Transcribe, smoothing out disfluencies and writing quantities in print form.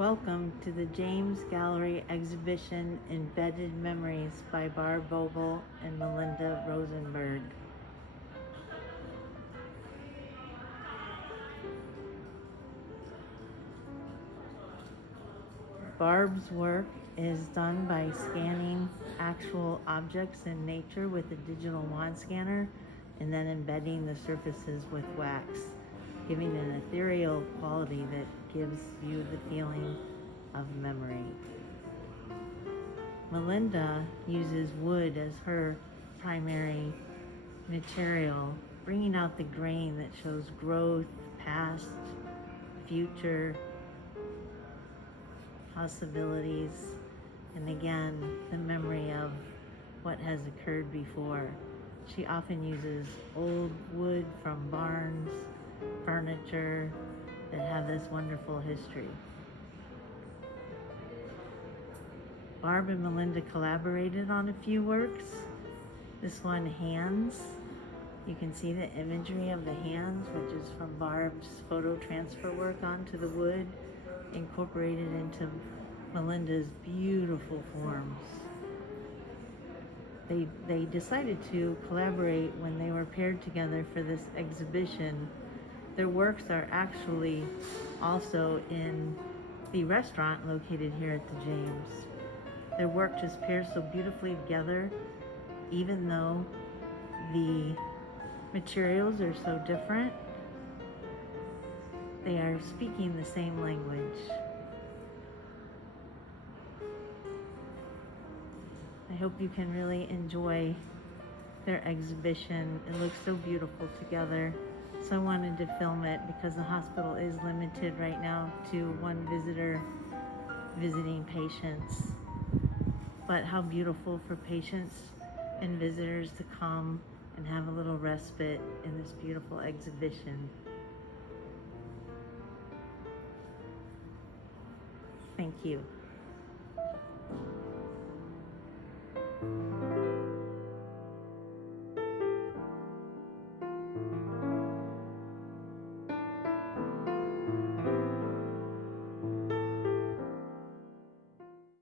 Welcome to the James Gallerie exhibition Embedded Memories by Barb Vogel and Melinda Rosenberg. Barb's work is done by scanning actual objects in nature with a digital wand scanner and then embedding the surfaces with wax, giving an ethereal quality that gives you the feeling of memory. Melinda uses wood as her primary material, bringing out the grain that shows growth, past, future, possibilities, and again, the memory of what has occurred before. She often uses old wood from barns, furniture that have this wonderful history. Barb and Melinda collaborated on a few works. This one, Hands. You can see the imagery of the hands, which is from Barb's photo transfer work onto the wood, incorporated into Melinda's beautiful forms. They decided to collaborate when they were paired together for this exhibition. Their works are actually also in the restaurant located here at the James. Their work just pairs so beautifully together, even though the materials are so different. They are speaking the same language. I hope you can really enjoy their exhibition. It looks so beautiful together. So I wanted to film it because the hospital is limited right now to one visitor visiting patients. But how beautiful for patients and visitors to come and have a little respite in this beautiful exhibition. Thank you.